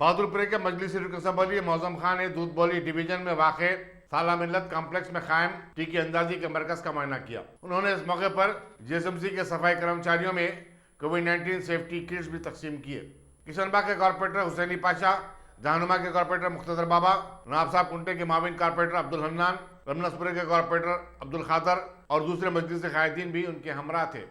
बहादुरपुरे के majlis-e-ittehadul मौजम खान ने दूध बोली डिवीजन में वाक़े साला मिल्लत कॉम्प्लेक्स में कायम टीकी अंदाजी के मरकज का मुआयना किया। उन्होंने इस मौके पर GHMC के सफाई कर्मचारियों में कोविड-19 सेफ्टी किट्स भी तकसीम किए। किशनबाग के कॉर्पोरेटर हुसैनी पाशा, जहानुमा के कॉर्पोरेटर मुख्तदर बाबा, नवाब साहब कुंटे के माविन कॉर्पोरेटर अब्दुल हन्नान, रमनसपुरे के कॉर्पोरेटर अब्दुल खादर और दूसरे मजलिस कायदीन भी उनके हमरा थे।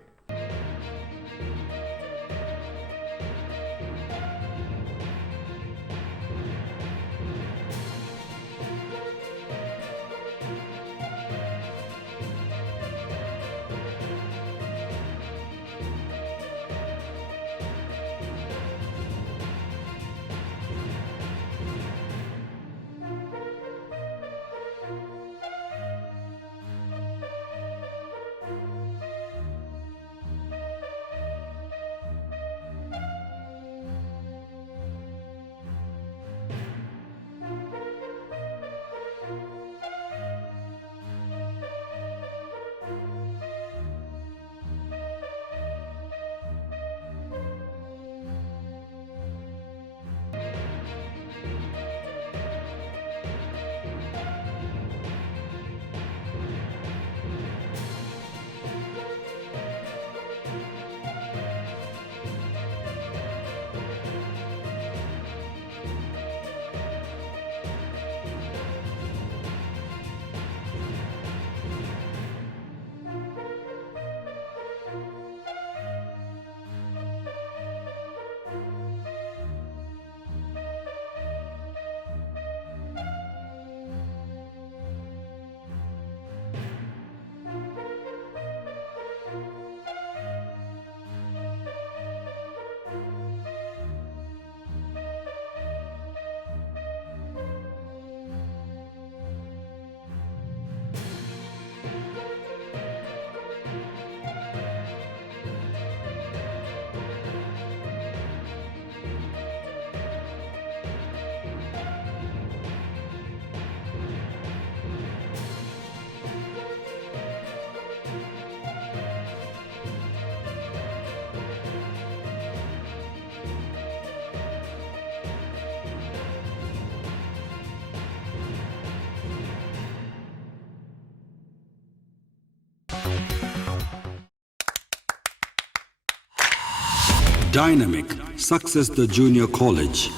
Dynamic Success the Junior College.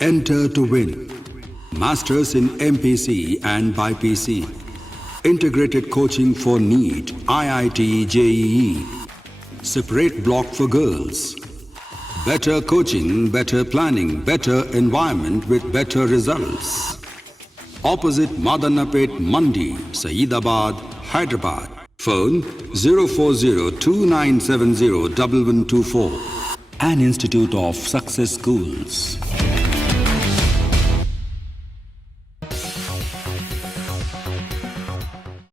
Enter to win. Masters in MPC and BPC. Integrated coaching for NEET, IIT, JEE. Separate block for girls. Better coaching, better planning, better environment with better results. Opposite Madanapet Mandi, Saeedabad, Hyderabad. Phone 04029701124. An Institute of Success Schools.